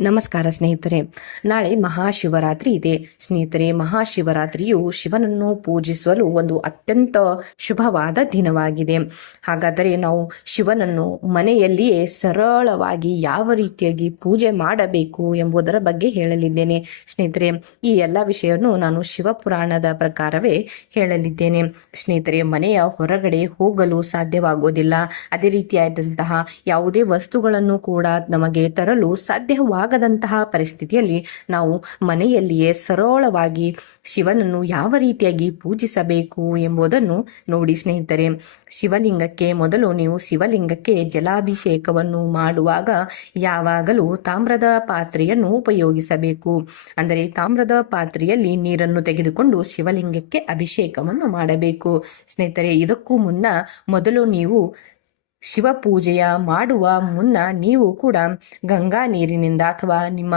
ನಮಸ್ಕಾರ ಸ್ನೇಹಿತರೆ. ನಾಳೆ ಮಹಾಶಿವರಾತ್ರಿ ಇದೆ ಸ್ನೇಹಿತರೆ. ಮಹಾಶಿವರಾತ್ರಿಯು ಶಿವನನ್ನು ಪೂಜಿಸಲು ಒಂದು ಅತ್ಯಂತ ಶುಭವಾದ ದಿನವಾಗಿದೆ. ಹಾಗಾದರೆ ನಾವು ಶಿವನನ್ನು ಮನೆಯಲ್ಲಿಯೇ ಸರಳವಾಗಿ ಯಾವ ರೀತಿಯಾಗಿ ಪೂಜೆ ಮಾಡಬೇಕು ಎಂಬುದರ ಬಗ್ಗೆ ಹೇಳಲಿದ್ದೇನೆ ಸ್ನೇಹಿತರೆ. ಈ ಎಲ್ಲ ವಿಷಯವನ್ನು ನಾನು ಶಿವಪುರಾಣದ ಪ್ರಕಾರವೇ ಹೇಳಲಿದ್ದೇನೆ ಸ್ನೇಹಿತರೆ. ಮನೆಯ ಹೊರಗಡೆ ಹೋಗಲು ಸಾಧ್ಯವಾಗುವುದಿಲ್ಲ. ಅದೇ ರೀತಿಯಾದಂತಹ ಯಾವುದೇ ವಸ್ತುಗಳನ್ನು ಕೂಡ ನಮಗೆ ತರಲು ಸಾಧ್ಯವಾಗದಂತಹ ಪರಿಸ್ಥಿತಿಯಲ್ಲಿ ನಾವು ಮನೆಯಲ್ಲಿಯೇ ಸರಳವಾಗಿ ಶಿವನನ್ನು ಯಾವ ರೀತಿಯಾಗಿ ಪೂಜಿಸಬೇಕು ಎಂಬುದನ್ನು ನೋಡಿ ಸ್ನೇಹಿತರೆ. ಶಿವಲಿಂಗಕ್ಕೆ ಮೊದಲು ನೀವು ಶಿವಲಿಂಗಕ್ಕೆ ಜಲಾಭಿಷೇಕವನ್ನು ಮಾಡುವಾಗ ಯಾವಾಗಲೂ ತಾಮ್ರದ ಪಾತ್ರೆಯನ್ನು ಉಪಯೋಗಿಸಬೇಕು. ಅಂದರೆ ತಾಮ್ರದ ಪಾತ್ರೆಯಲ್ಲಿ ನೀರನ್ನು ತೆಗೆದುಕೊಂಡು ಶಿವಲಿಂಗಕ್ಕೆ ಅಭಿಷೇಕವನ್ನು ಮಾಡಬೇಕು ಸ್ನೇಹಿತರೆ. ಇದಕ್ಕೂ ಮುನ್ನ ಮೊದಲು ನೀವು ಶಿವ ಪೂಜೆಯ ಮಾಡುವ ಮುನ್ನ ನೀವು ಕೂಡ ಗಂಗಾ ನೀರಿನಿಂದ ಅಥವಾ ನಿಮ್ಮ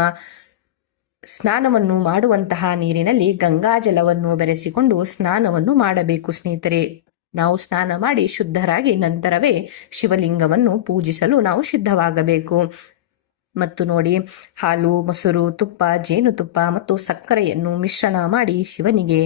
ಸ್ನಾನವನ್ನು ಮಾಡುವಂತಹ ನೀರಿನಲ್ಲಿ ಗಂಗಾ ಜಲವನ್ನು ಬೆರೆಸಿಕೊಂಡು ಸ್ನಾನವನ್ನು ಮಾಡಬೇಕು ಸ್ನೇಹಿತರೆ. ನಾವು ಸ್ನಾನ ಮಾಡಿ ಶುದ್ಧರಾಗಿ ನಂತರವೇ ಶಿವಲಿಂಗವನ್ನು ಪೂಜಿಸಲು ನಾವು ಸಿದ್ಧವಾಗಬೇಕು. ಮತ್ತು ನೋಡಿ, ಹಾಲು, ಮೊಸರು, ತುಪ್ಪ, ಜೇನುತುಪ್ಪ ಮತ್ತು ಸಕ್ಕರೆಯನ್ನು ಮಿಶ್ರಣ ಮಾಡಿ ಶಿವನಿಗೆ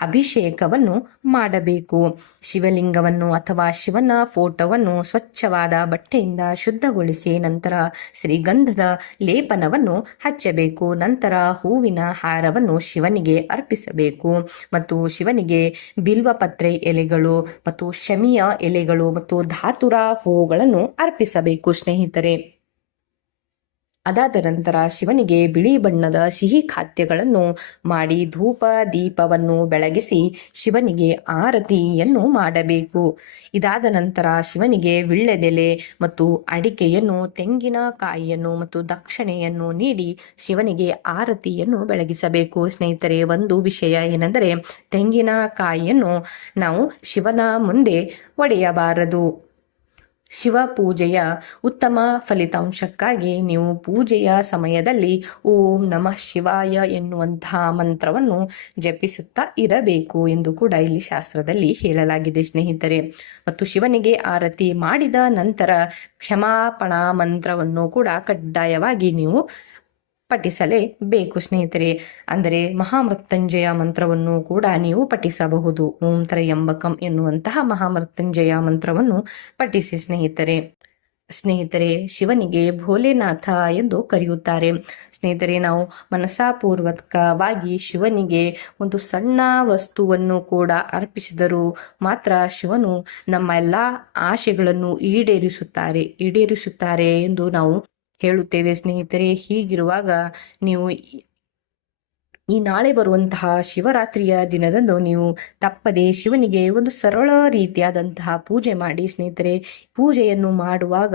ಅಭಿಷೇಕವನ್ನು ಮಾಡಬೇಕು. ಶಿವಲಿಂಗವನ್ನು ಅಥವಾ ಶಿವನ ಫೋಟೋವನ್ನು ಸ್ವಚ್ಛವಾದ ಬಟ್ಟೆಯಿಂದ ಶುದ್ಧಗೊಳಿಸಿ ನಂತರ ಶ್ರೀಗಂಧದ ಲೇಪನವನ್ನು ಹಚ್ಚಬೇಕು. ನಂತರ ಹೂವಿನ ಹಾರವನ್ನು ಶಿವನಿಗೆ ಅರ್ಪಿಸಬೇಕು ಮತ್ತು ಶಿವನಿಗೆ ಬಿಲ್ವಪತ್ರೆ ಎಲೆಗಳು ಮತ್ತು ಶಮಿಯ ಎಲೆಗಳು ಮತ್ತು ಧಾತುರ ಹೂಗಳನ್ನು ಅರ್ಪಿಸಬೇಕು ಸ್ನೇಹಿತರೆ. ಅದಾದ ನಂತರ ಶಿವನಿಗೆ ಬಿಳಿ ಬಣ್ಣದ ಸಿಹಿ ಖಾದ್ಯಗಳನ್ನು ಮಾಡಿ ಧೂಪ ದೀಪವನ್ನು ಬೆಳಗಿಸಿ ಶಿವನಿಗೆ ಆರತಿಯನ್ನು ಮಾಡಬೇಕು. ಇದಾದ ನಂತರ ಶಿವನಿಗೆ ವಿಳ್ಳೆದೆಲೆ ಮತ್ತು ಅಡಿಕೆಯನ್ನು, ತೆಂಗಿನಕಾಯಿಯನ್ನು ಮತ್ತು ದಕ್ಷಿಣೆಯನ್ನು ನೀಡಿ ಶಿವನಿಗೆ ಆರತಿಯನ್ನು ಬೆಳಗಿಸಬೇಕು ಸ್ನೇಹಿತರೆ. ಒಂದು ವಿಷಯ ಏನೆಂದರೆ, ತೆಂಗಿನಕಾಯಿಯನ್ನು ನಾವು ಶಿವನ ಮುಂದೆ ಒಡೆಯಬಾರದು. ಶಿವ ಪೂಜೆಯ ಉತ್ತಮ ಫಲಿತಾಂಶಕ್ಕಾಗಿ ನೀವು ಪೂಜೆಯ ಸಮಯದಲ್ಲಿ ಓಂ ನಮಃ ಶಿವಾಯ ಎನ್ನುವಂತಹ ಮಂತ್ರವನ್ನು ಜಪಿಸುತ್ತಾ ಇರಬೇಕು ಎಂದು ಕೂಡ ಇಲ್ಲಿ ಶಾಸ್ತ್ರದಲ್ಲಿ ಹೇಳಲಾಗಿದೆ ಸ್ನೇಹಿತರೆ. ಮತ್ತು ಶಿವನಿಗೆ ಆರತಿ ಮಾಡಿದ ನಂತರ ಕ್ಷಮಾಪಣಾ ಮಂತ್ರವನ್ನು ಕೂಡ ಕಡ್ಡಾಯವಾಗಿ ನೀವು ಪಠಿಸಲೇಬೇಕು ಸ್ನೇಹಿತರೆ. ಅಂದರೆ ಮಹಾಮೃತ್ಯುಂಜಯ ಮಂತ್ರವನ್ನು ಕೂಡ ನೀವು ಪಠಿಸಬಹುದು. ಓಂ ತ್ರಯಂಬಕಂ ಎನ್ನುವಂತಹ ಮಹಾಮೃತ್ಯುಂಜಯ ಮಂತ್ರವನ್ನು ಪಠಿಸಿ ಸ್ನೇಹಿತರೆ. ಶಿವನಿಗೆ ಭೋಲೆನಾಥ ಎಂದು ಕರೆಯುತ್ತಾರೆ ಸ್ನೇಹಿತರೆ. ನಾವು ಮನಸಾಪೂರ್ವಕವಾಗಿ ಶಿವನಿಗೆ ಒಂದು ಸಣ್ಣ ವಸ್ತುವನ್ನು ಕೂಡ ಅರ್ಪಿಸಿದರೂ ಮಾತ್ರ ಶಿವನು ನಮ್ಮ ಎಲ್ಲ ಆಶೆಗಳನ್ನು ಈಡೇರಿಸುತ್ತಾರೆ ಎಂದು ನಾವು ಹೇಳುತ್ತೇವೆ ಸ್ನೇಹಿತರೆ. ಹೀಗಿರುವಾಗ ನೀವು ಈ ನಾಳೆ ಬರುವಂತಹ ಶಿವರಾತ್ರಿಯ ದಿನದಂದು ನೀವು ತಪ್ಪದೆ ಶಿವನಿಗೆ ಒಂದು ಸರಳ ರೀತಿಯಾದಂತಹ ಪೂಜೆ ಮಾಡಿ ಸ್ನೇಹಿತರೆ. ಪೂಜೆಯನ್ನು ಮಾಡುವಾಗ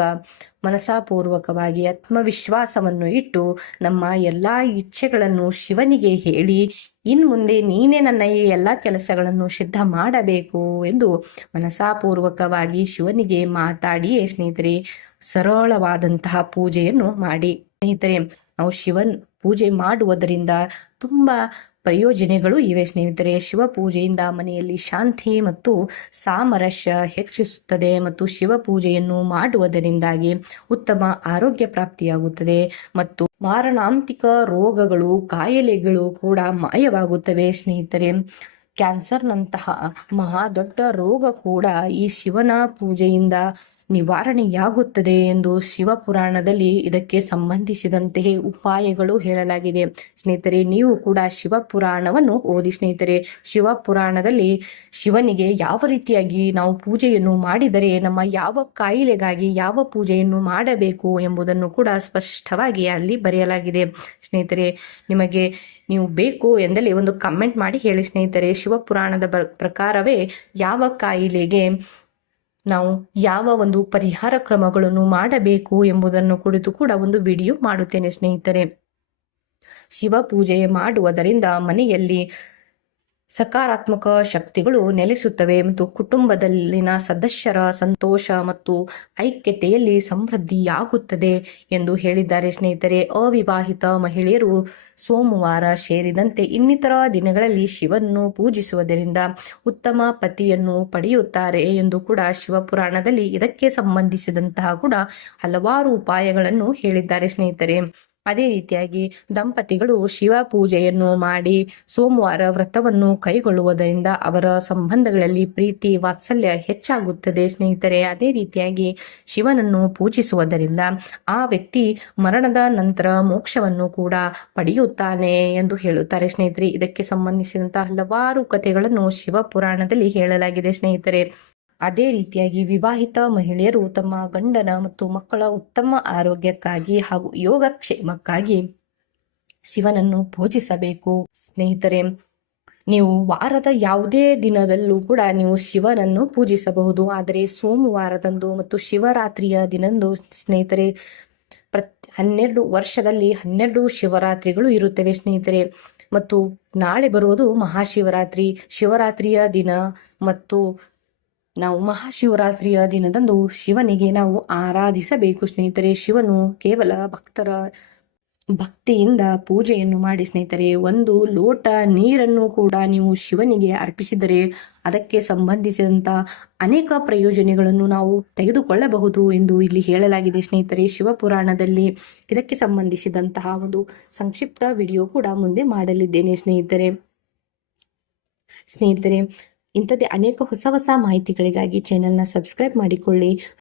ಮನಸಾಪೂರ್ವಕವಾಗಿ ಆತ್ಮವಿಶ್ವಾಸವನ್ನು ಇಟ್ಟು ನಮ್ಮ ಎಲ್ಲ ಇಚ್ಛೆಗಳನ್ನು ಶಿವನಿಗೆ ಹೇಳಿ, ಇನ್ನು ಮುಂದೆ ನೀನೇ ನನ್ನ ಈ ಎಲ್ಲ ಕೆಲಸಗಳನ್ನು ಸಿದ್ಧ ಮಾಡಬೇಕು ಎಂದು ಮನಸಾಪೂರ್ವಕವಾಗಿ ಶಿವನಿಗೆ ಮಾತಾಡಿಯೇ ಸ್ನೇಹಿತರೆ ಸರಳವಾದಂತಹ ಪೂಜೆಯನ್ನು ಮಾಡಿ ಸ್ನೇಹಿತರೆ. ನಾವು ಶಿವನ್ ಪೂಜೆ ಮಾಡುವುದರಿಂದ ತುಂಬಾ ಪ್ರಯೋಜನಗಳು ಇವೆ ಸ್ನೇಹಿತರೆ. ಶಿವ ಪೂಜೆಯಿಂದ ಮನೆಯಲ್ಲಿ ಶಾಂತಿ ಮತ್ತು ಸಾಮರಸ್ಯ ಹೆಚ್ಚಿಸುತ್ತದೆ ಮತ್ತು ಶಿವ ಪೂಜೆಯನ್ನು ಮಾಡುವುದರಿಂದಾಗಿ ಉತ್ತಮ ಆರೋಗ್ಯ ಪ್ರಾಪ್ತಿಯಾಗುತ್ತದೆ ಮತ್ತು ಮಾರಣಾಂತಿಕ ರೋಗಗಳು, ಕಾಯಿಲೆಗಳು ಕೂಡ ಮಾಯವಾಗುತ್ತವೆ ಸ್ನೇಹಿತರೆ. ಕ್ಯಾನ್ಸರ್ನಂತಹ ಮಹಾ ದೊಡ್ಡ ರೋಗ ಕೂಡ ಈ ಶಿವನ ಪೂಜೆಯಿಂದ ನಿವಾರಣೆಯಾಗುತ್ತದೆ ಎಂದು ಶಿವಪುರಾಣದಲ್ಲಿ ಇದಕ್ಕೆ ಸಂಬಂಧಿಸಿದಂತೆ ಉಪಾಯಗಳು ಹೇಳಲಾಗಿದೆ ಸ್ನೇಹಿತರೆ. ನೀವು ಕೂಡ ಶಿವಪುರಾಣವನ್ನು ಓದಿ ಸ್ನೇಹಿತರೆ. ಶಿವಪುರಾಣದಲ್ಲಿ ಶಿವನಿಗೆ ಯಾವ ರೀತಿಯಾಗಿ ನಾವು ಪೂಜೆಯನ್ನು ಮಾಡಿದರೆ ನಮ್ಮ ಯಾವ ಕಾಯಿಲೆಗಾಗಿ ಯಾವ ಪೂಜೆಯನ್ನು ಮಾಡಬೇಕು ಎಂಬುದನ್ನು ಕೂಡ ಸ್ಪಷ್ಟವಾಗಿ ಅಲ್ಲಿ ಬರೆಯಲಾಗಿದೆ ಸ್ನೇಹಿತರೆ. ನಿಮಗೆ ನೀವು ಬೇಕು ಎಂದಲ್ಲಿ ಒಂದು ಕಮೆಂಟ್ ಮಾಡಿ ಹೇಳಿ ಸ್ನೇಹಿತರೆ. ಶಿವಪುರಾಣದ ಪ್ರಕಾರವೇ ಯಾವ ಕಾಯಿಲೆಗೆ ನಾವು ಯಾವ ಒಂದು ಪರಿಹಾರ ಕ್ರಮಗಳನ್ನು ಮಾಡಬೇಕು ಎಂಬುದನ್ನು ಕುರಿತು ಕೂಡ ಒಂದು ವಿಡಿಯೋ ಮಾಡುತ್ತೇನೆ ಸ್ನೇಹಿತರೆ. ಶಿವ ಪೂಜೆ ಮಾಡುವುದರಿಂದ ಮನೆಯಲ್ಲಿ ಸಕಾರಾತ್ಮಕ ಶಕ್ತಿಗಳು ನೆಲೆಸುತ್ತವೆ ಮತ್ತು ಕುಟುಂಬದಲ್ಲಿನ ಸದಸ್ಯರ ಸಂತೋಷ ಮತ್ತು ಐಕ್ಯತೆಯಲ್ಲಿ ಸಮೃದ್ಧಿಯಾಗುತ್ತದೆ ಎಂದು ಹೇಳಿದ್ದಾರೆ ಸ್ನೇಹಿತರೆ. ಅವಿವಾಹಿತ ಮಹಿಳೆಯರು ಸೋಮವಾರ ಸೇರಿದಂತೆ ಇನ್ನಿತರ ದಿನಗಳಲ್ಲಿ ಶಿವನನ್ನು ಪೂಜಿಸುವುದರಿಂದ ಉತ್ತಮ ಪತಿಯನ್ನು ಪಡೆಯುತ್ತಾರೆ ಎಂದು ಕೂಡ ಶಿವಪುರಾಣದಲ್ಲಿ ಇದಕ್ಕೆ ಸಂಬಂಧಿಸಿದಂತಹ ಕೂಡ ಹಲವಾರು ಉಪಾಯಗಳನ್ನು ಹೇಳಿದ್ದಾರೆ ಸ್ನೇಹಿತರೆ. ಅದೇ ರೀತಿಯಾಗಿ ದಂಪತಿಗಳು ಶಿವ ಪೂಜೆಯನ್ನು ಮಾಡಿ ಸೋಮವಾರ ವ್ರತವನ್ನು ಕೈಗೊಳ್ಳುವುದರಿಂದ ಅವರ ಸಂಬಂಧಗಳಲ್ಲಿ ಪ್ರೀತಿ ವಾತ್ಸಲ್ಯ ಹೆಚ್ಚಾಗುತ್ತದೆ ಸ್ನೇಹಿತರೆ. ಅದೇ ರೀತಿಯಾಗಿ ಶಿವನನ್ನು ಪೂಜಿಸುವುದರಿಂದ ಆ ವ್ಯಕ್ತಿ ಮರಣದ ನಂತರ ಮೋಕ್ಷವನ್ನು ಕೂಡ ಪಡೆಯುತ್ತಾನೆ ಎಂದು ಹೇಳುತ್ತಾರೆ ಸ್ನೇಹಿತರೆ. ಇದಕ್ಕೆ ಸಂಬಂಧಿಸಿದಂತಹ ಹಲವಾರು ಕಥೆಗಳನ್ನು ಶಿವ ಪುರಾಣದಲ್ಲಿ ಹೇಳಲಾಗಿದೆ ಸ್ನೇಹಿತರೆ. ಅದೇ ರೀತಿಯಾಗಿ ವಿವಾಹಿತ ಮಹಿಳೆಯರು ತಮ್ಮ ಗಂಡನ ಮತ್ತು ಮಕ್ಕಳ ಉತ್ತಮ ಆರೋಗ್ಯಕ್ಕಾಗಿ ಹಾಗೂ ಯೋಗಕ್ಷೇಮಕ್ಕಾಗಿ ಶಿವನನ್ನು ಪೂಜಿಸಬೇಕು ಸ್ನೇಹಿತರೆ. ನೀವು ವಾರದ ಯಾವುದೇ ದಿನದಲ್ಲೂ ಕೂಡ ನೀವು ಶಿವನನ್ನು ಪೂಜಿಸಬಹುದು. ಆದರೆ ಸೋಮವಾರದಂದು ಮತ್ತು ಶಿವರಾತ್ರಿಯ ದಿನದಂದು ಸ್ನೇಹಿತರೆ 12 ವರ್ಷದಲ್ಲಿ 12 ಶಿವರಾತ್ರಿಗಳು ಇರುತ್ತವೆ ಸ್ನೇಹಿತರೆ. ಮತ್ತು ನಾಳೆ ಬರುವುದು ಮಹಾಶಿವರಾತ್ರಿ. ಶಿವರಾತ್ರಿಯ ದಿನ ಮತ್ತು ನಾವು ಮಹಾಶಿವರಾತ್ರಿಯ ದಿನದಂದು ಶಿವನಿಗೆ ನಾವು ಆರಾಧಿಸಬೇಕು ಸ್ನೇಹಿತರೆ. ಶಿವನು ಕೇವಲ ಭಕ್ತರ ಭಕ್ತಿಯಿಂದ ಪೂಜೆಯನ್ನು ಮಾಡಿ ಸ್ನೇಹಿತರೆ. 1 ಲೋಟ ನೀರನ್ನು ಕೂಡ ನೀವು ಶಿವನಿಗೆ ಅರ್ಪಿಸಿದರೆ ಅದಕ್ಕೆ ಸಂಬಂಧಿಸಿದಂತ ಅನೇಕ ಪ್ರಯೋಜನಗಳನ್ನು ನಾವು ತೆಗೆದುಕೊಳ್ಳಬಹುದು ಎಂದು ಇಲ್ಲಿ ಹೇಳಲಾಗಿದೆ ಸ್ನೇಹಿತರೆ ಶಿವಪುರಾಣದಲ್ಲಿ. ಇದಕ್ಕೆ ಸಂಬಂಧಿಸಿದಂತಹ ಒಂದು ಸಂಕ್ಷಿಪ್ತ ವಿಡಿಯೋ ಕೂಡ ಮುಂದೆ ಮಾಡಲಿದ್ದೇನೆ ಸ್ನೇಹಿತರೆ. ಇಂಥದ್ದೇ ಅನೇಕ ಹೊಸ ಮಾಹಿತಿಗಳಿಗಾಗಿ ಚಾನೆಲ್ನ ಸಬ್ಸ್ಕ್ರೈಬ್ ಮಾಡಿಕೊಳ್ಳಿ.